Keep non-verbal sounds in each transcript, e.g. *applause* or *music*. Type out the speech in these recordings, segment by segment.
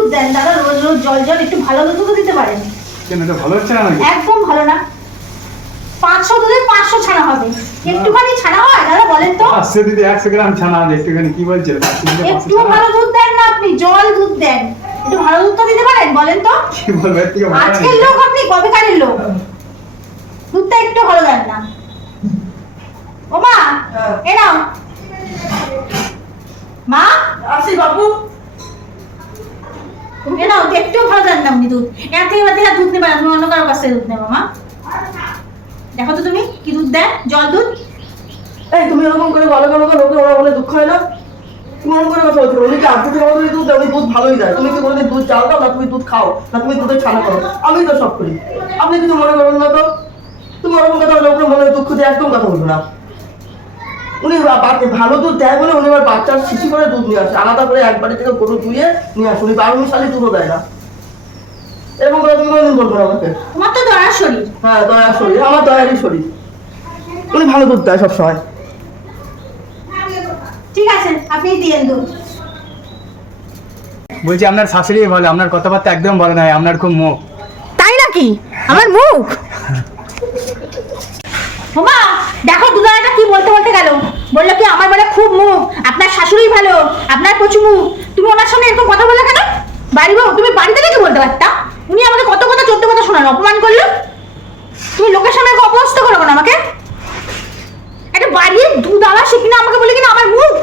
দুধ দেন দাদা রোজ রোজ জল জল একটু ভালো দুধ তো দিতে পারেন। কেন এটা ভালো হচ্ছে না নাকি? একদম ভালো না। পাঁচশো দুধে পাঁচশো ছানা হবে। একটুখানি ছানা হয় দাদা বলেন তো। পাঁচশো দিদি একশো গ্রাম ছানা আছে একটুখানি কি বলছে পাঁচশো দিদি পাঁচশো একটু ভালো দুধ দেন না আপনি জল দুধ দেন। একটু ভালো দুধ তো দিতে পারেন বলেন তো। কি বলব এর থেকে আজকের লোক আপনি কবেকারের লোক? দুধটা একটু ভালো দেন না। ও মা এ নাও। মা? আসি বাবু। এ নাও একটু ভালো দেন না দুধ। দুধ নেবে তুমি অন্য কারোর কাছ দুধ মা। দেখো তো তুমি, কি দুধ দেন জল দুধ? এই, তুমি এরকম করে ভালো করে বলতে ওরা বলে দুঃখ হয় না তুমি করে দুধ দেয় দুধ ভালোই দেয় তুমি দুধ তুমি দুধ খাও। তুমি দুধের করো। আমি তো সব করি। আপনি কিছু মনে করবেন না তো? তুমি ওরকম কথা বলে ওপরে মনে দুঃখ দিয়ে একদম কথা বলব না। উনি ভালো দুধ দেয় বলে উনি আবার বাচ্চার শিশি করে দুধ নিয়ে আসে। আলাদা করে একবারে থেকে গরু ধুয়ে নিয়ে আসে। উনি বারো মিশালি দুধও দেয় না। এরকম কথা তুমি কোনোদিন বলব না আমাকে। আমার তো দয়ার শরীর। হ্যাঁ দয়ার শরীর। আমার দয়ারই শরীর। উনি ভালো দুধ দেয় সবসময়। ঠিক আছে আপনি দিয়েন দুধ। বলছি আপনার শাশুড়ি ভালো আপনার কথাবার্তা একদম ভালো নয় আপনার খুব মুখ। তাই নাকি? আমার মুখ? *laughs* ওমা, দেখো দুলাটা কি বলতে বলতে গেল। বলল কি, আমার বলে খুব মুখ, আপনার শাশুড়ি ভালো, আপনার প্রচুর মুখ। তুমি ওনার সামনে এরকম কথা বললে কেন? বাড়ি বউ, তুমি বাড়িতে থেকে বলতে পারতাম উনি আমাকে কত কথা, চোদ্দ কথা শোনান, অপমান করল? তুমি লোকের সামনে অপস্ত করো না আমাকে? একটা বাড়ির দুধ আলা সে কিনা আমাকে বলে কিনা আমার মুখ?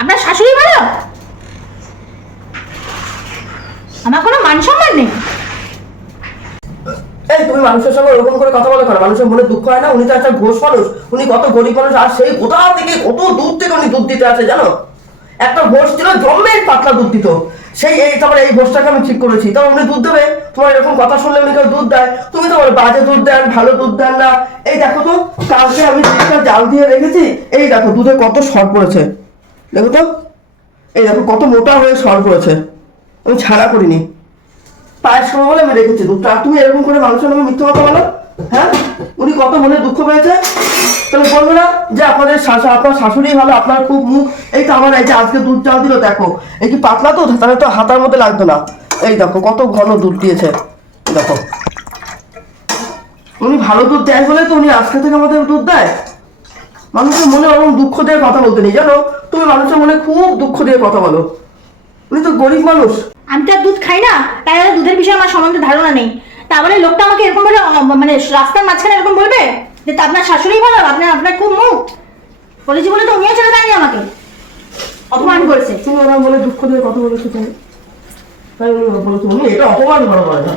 আপনার শাশুড়ি ভালো? আমার কোনো মান সম্মান নেই। এই তুমি মানুষের সঙ্গে ওরকম করে কথা বলে কেন? মানুষের মনে দুঃখ হয় না? উনি তো একটা ঘোষ মানুষ। উনি কত গরিব মানুষ, আর সেই কোথা থেকে, কত দূর থেকে উনি দুধ দিতে আসে জানো? একটা ঘোষ ছিল জন্মের পাতলা দুধ দিত। সেই এই তারপরে এই ঘোষটাকে আমি ঠিক করেছি। তবে উনি দুধ দেবে? তোমার এরকম কথা শুনলে উনি কেউ দুধ দেয়? তুমি তো বলো, বাজে দুধ দেন, ভালো দুধ দেন না। এই দেখো তো, কালকে আমি দুধটা জাল দিয়ে রেখেছি। এই দেখো, দুধে কত সর পড়েছে। দেখো তো, এই দেখো, কত মোটা হয়ে সর পড়েছে। আমি ছাড়া করিনি। বলে আমি রেখেছি। তুমি এরকম করে মানুষের নামে কথা বলো। হ্যাঁ? উনি কত মনে দুঃখ পেয়েছে? তাহলে বলবে না যে আপনাদের আপনার শাশুড়ি ভালো, আপনার খুব মুখ। এই তো আমার এই যে আজকে দুধ চাল দিল, দেখো। এই কি পাতলা তো? তাহলে তো হাতার মধ্যে লাগতো না। এই দেখো, কত ঘন দুধ দিয়েছে। দেখো। উনি ভালো দুধ দেয় বলে তো উনি আজকে থেকে আমাদের দুধ দেয়। মানুষের মনে ওরকম দুঃখ দিয়ে কথা বলতে নেই, জানো? তুমি মানুষের মনে খুব দুঃখ দিয়ে কথা বলো। উনি তো গরিব মানুষ। আমি তো দুধ খাই না, তাই আমার সম্বন্ধে ধারণা নেই। তা বলে লোকটা আমাকে এরকম বলে মানে রাস্তার মাঝখানে এরকম বলবে যে, তা আপনার শাশুড়ি ভালো? আপনার আপনার খুব মুখ? বলেছি বলে তো উনিও ছেড়ে দেয়নি আমাকে। অপমান করেছে। তুমি ওরা বলে দুঃখ দিয়ে কথা বলেছ তুমি তাই বলে উনি এটা অপমান বলে না।